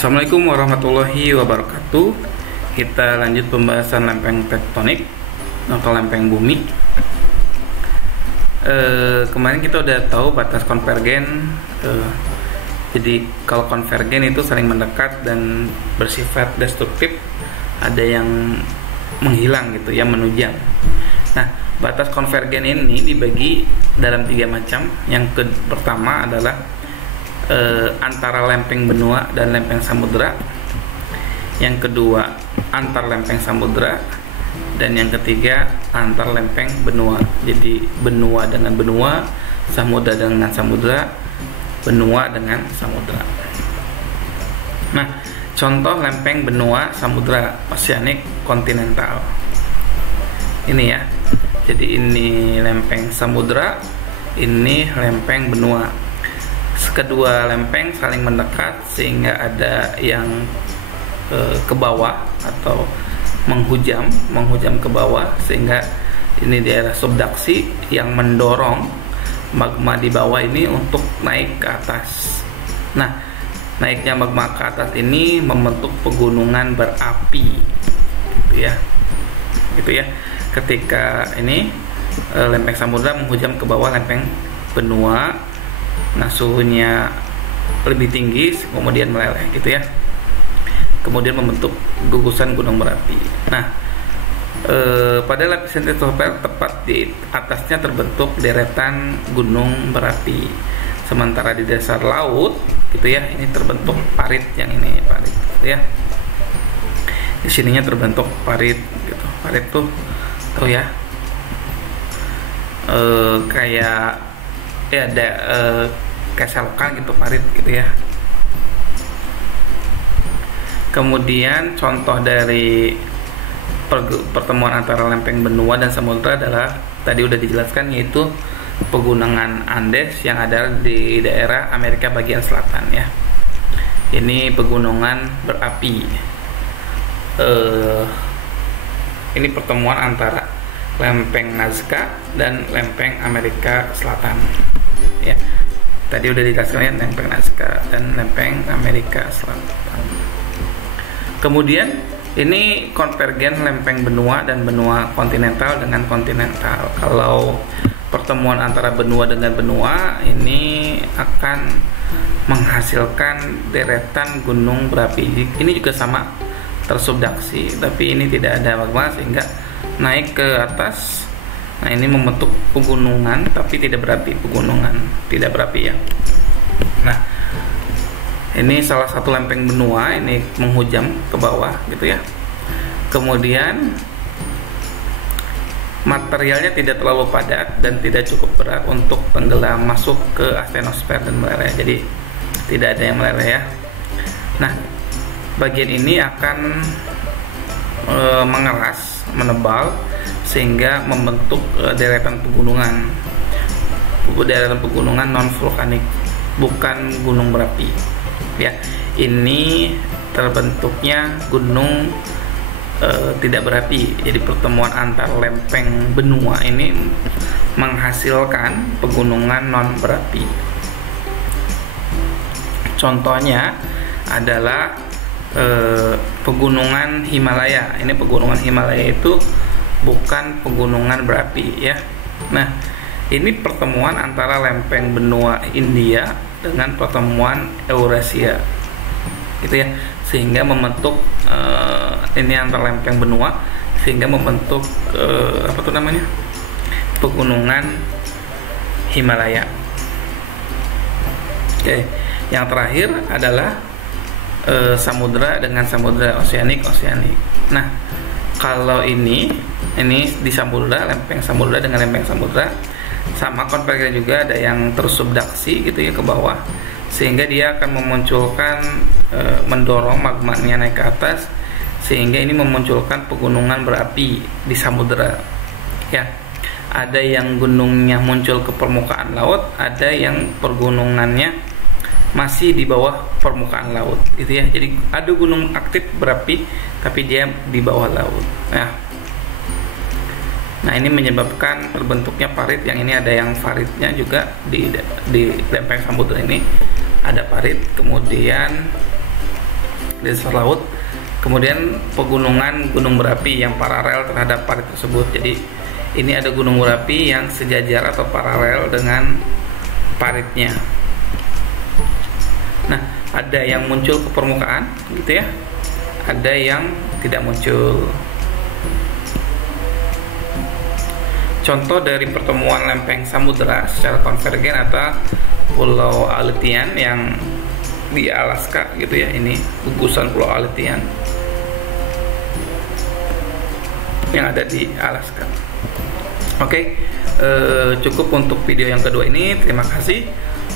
Assalamualaikum warahmatullahi wabarakatuh. Kita lanjut pembahasan lempeng tektonik atau lempeng bumi. Kemarin kita udah tahu batas konvergen. Jadi kalau konvergen itu saling mendekat dan bersifat destruktif, ada yang menghilang gitu ya, menunjang. Nah, batas konvergen ini dibagi dalam 3 macam. Yang pertama adalah antara lempeng benua dan lempeng samudra. Yang kedua antar lempeng samudra, dan yang ketiga antar lempeng benua. Jadi benua dengan benua, samudra dengan samudra, benua dengan samudra. Nah, contoh lempeng benua samudra oceanic kontinental ini ya. Jadi ini lempeng samudra, ini lempeng benua. Kedua lempeng saling mendekat sehingga ada yang ke bawah atau menghujam ke bawah, sehingga ini daerah subduksi yang mendorong magma di bawah ini untuk naik ke atas. Nah, naiknya magma ke atas ini membentuk pegunungan berapi, gitu ya. Ketika ini lempeng samudra menghujam ke bawah lempeng benua, nah suhunya lebih tinggi, kemudian meleleh gitu ya, kemudian membentuk gugusan gunung berapi. Nah, pada lapisan litosfer tepat di atasnya terbentuk deretan gunung berapi, sementara di dasar laut gitu ya, ini terbentuk parit. Yang ini parit gitu ya, di sininya terbentuk parit gitu. Parit tuh ya, kayak ya ada kayak selokan gitu, parit gitu ya. Kemudian contoh dari pertemuan antara lempeng benua dan samudra adalah tadi udah dijelaskan, yaitu pegunungan Andes yang ada di daerah Amerika bagian selatan ya. Ini pegunungan berapi. Ini pertemuan antara lempeng Nazca dan lempeng Amerika Selatan ya. Tadi udah dijelaskan ya, lempeng Nazca dan lempeng Amerika Selatan. Kemudian ini konvergen lempeng benua dan benua kontinental dengan kontinental. Kalau pertemuan antara benua dengan benua ini akan menghasilkan deretan gunung berapi. Ini juga sama, tersubduksi, tapi ini tidak ada magma sehingga naik ke atas. Nah, ini membentuk pegunungan tapi tidak berapi, pegunungan tidak berapi ya. Nah, ini salah satu lempeng benua, ini menghujam ke bawah gitu ya. Kemudian materialnya tidak terlalu padat dan tidak cukup berat untuk tenggelam masuk ke asthenosfer dan meleleh. Jadi tidak ada yang meleleh ya. Nah, bagian ini akan mengeras, menebal, sehingga membentuk deretan pegunungan non vulkanik, bukan gunung berapi ya. Ini terbentuknya gunung tidak berapi. Jadi pertemuan antar lempeng benua ini menghasilkan pegunungan non berapi. Contohnya adalah pegunungan Himalaya. Ini pegunungan Himalaya itu bukan pegunungan berapi ya. Nah, ini pertemuan antara lempeng benua India dengan pertemuan Eurasia gitu ya, sehingga membentuk ini antara lempeng benua, sehingga membentuk pegunungan Himalaya. Oke, yang terakhir adalah samudra dengan samudra oceanic. Nah, kalau ini di samudra, lempeng samudra dengan lempeng samudra sama konvergen juga, ada yang tersubduksi gitu ya ke bawah, sehingga dia akan memunculkan mendorong magmanya naik ke atas, sehingga ini memunculkan pegunungan berapi di samudra ya. Ada yang gunungnya muncul ke permukaan laut, ada yang pergunungannya masih di bawah permukaan laut gitu ya. Jadi ada gunung aktif berapi tapi dia di bawah laut. Nah, ini menyebabkan terbentuknya parit. Yang ini ada yang paritnya juga di lempeng samudra ini ada parit. Kemudian di dasar laut. Kemudian pegunungan gunung berapi yang paralel terhadap parit tersebut. Jadi ini ada gunung berapi yang sejajar atau paralel dengan paritnya. Nah, ada yang muncul ke permukaan gitu ya. Ada yang tidak muncul. Contoh dari pertemuan lempeng samudera secara konvergen atau Pulau Aleutian yang di Alaska gitu ya. Ini gugusan Pulau Aleutian yang ada di Alaska. Oke, cukup untuk video yang kedua ini. Terima kasih.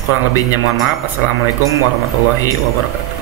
Kurang lebihnya mohon maaf. Assalamualaikum warahmatullahi wabarakatuh.